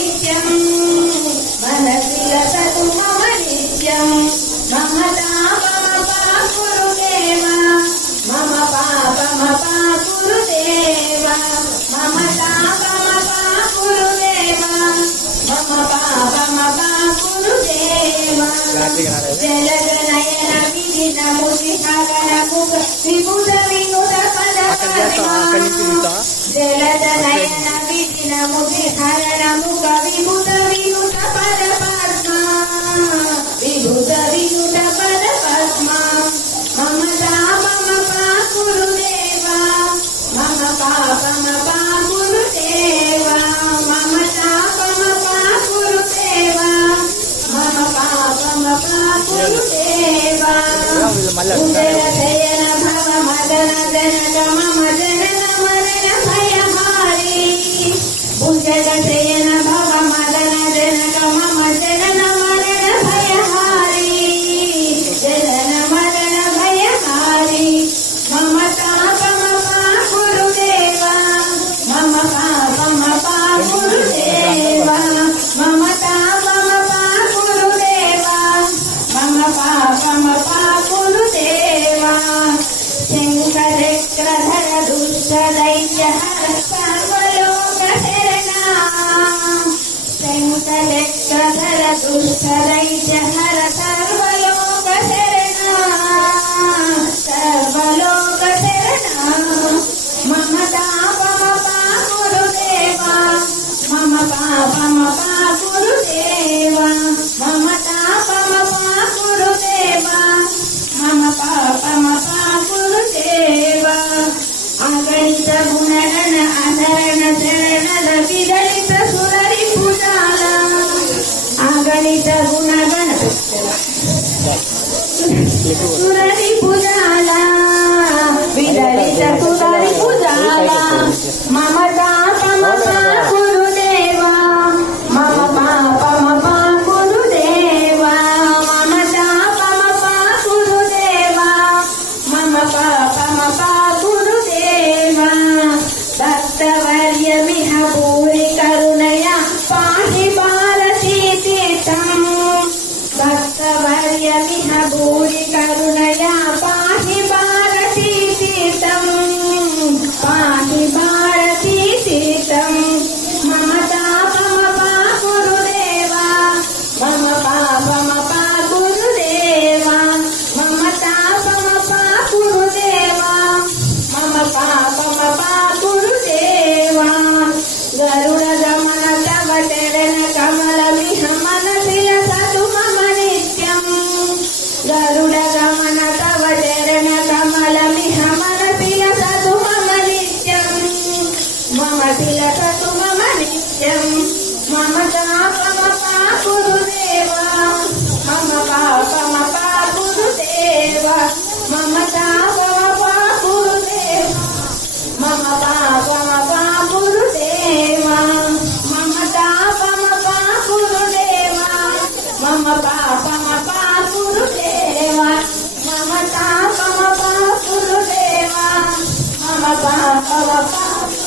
नित्यं मनसि लसतु मम नित्यं ममता मम पाकुरुदेव मम पापमपाकुरुदेव ममता मम पाकुरुदेव मम पापमपाकुरुदेव जलगनयन विदिन मुदिहरण मुख विबुध विनुत पद जलगनयन विदिन मुदिहरण मुख विबुध विनुत पद पद्मा विबुध विनुत पद पद्मा ममता मम पाकुरुदेव मम पापमपाकुरुदेव ममता मम पाकुरुदेव मम पापमपाकुरुदेव उदयशयन भव मदन जनक मम जनन मरण भयहारी भुजगशयन भव मदन जनक मम जनन मरण भयहारी जनन मरण भयहारी ममता मम पाकुरुदेव मम पापमपाकुरुदेव ममता मम पाकुरुदेव मम पापमपाकुरुदेव शङ्करचक्रधर दुष्टदैत्यहर सर्वलोकशरणा शङ्करचक्रधर दुष्टदैत्यहर सर्वलोकशरणा सर्वलोकशरणा ममता मम पाकुरुदेव मम पापमपाकुरुदेव ममता मम पाकुरुदेव मम पापमपाकुरुदेव अगणित गुणगण अधरण चरणद विदलित सुररि पुजाल अगणित गुणगण सुररि पुजाल विदलित सुररि पुजाल ममता मम पाकुरुदेव मम पापमपाकुरुदेव ममता मम पाकुरुदेव मम पापमपाकुरुदेव दत्तवर्यमिह भूरि करुणया पाहि भारतीतीर्थम् दत्तवर्यमिह भूरि करुणया पाहि भारतीतीर्थम् पाहि भारतीतीर्थम् ममता मम पाकुरुदेव मम पापमपाकुरुदेव ममता मम पाकुरुदेव मम पापमपाकुरुदेव गरुडगमन तव चरण कमलमिह मनसि लसतु मम नित्यं गरुडगमन तव चरण कमलमिह मनसि लसतु मम नित्यं मम लसतु मम नित्यं ममता मम पाकुरुदेव मम पापमपाकुरुदेव ममता मम पाकुरुदेव मम पापमपाकुरुदेव ममता मम पाकुरुदेव मम पापमपाकुरुदेव ममता मम पाकुरुदेव मम पापमपाकुरुदेव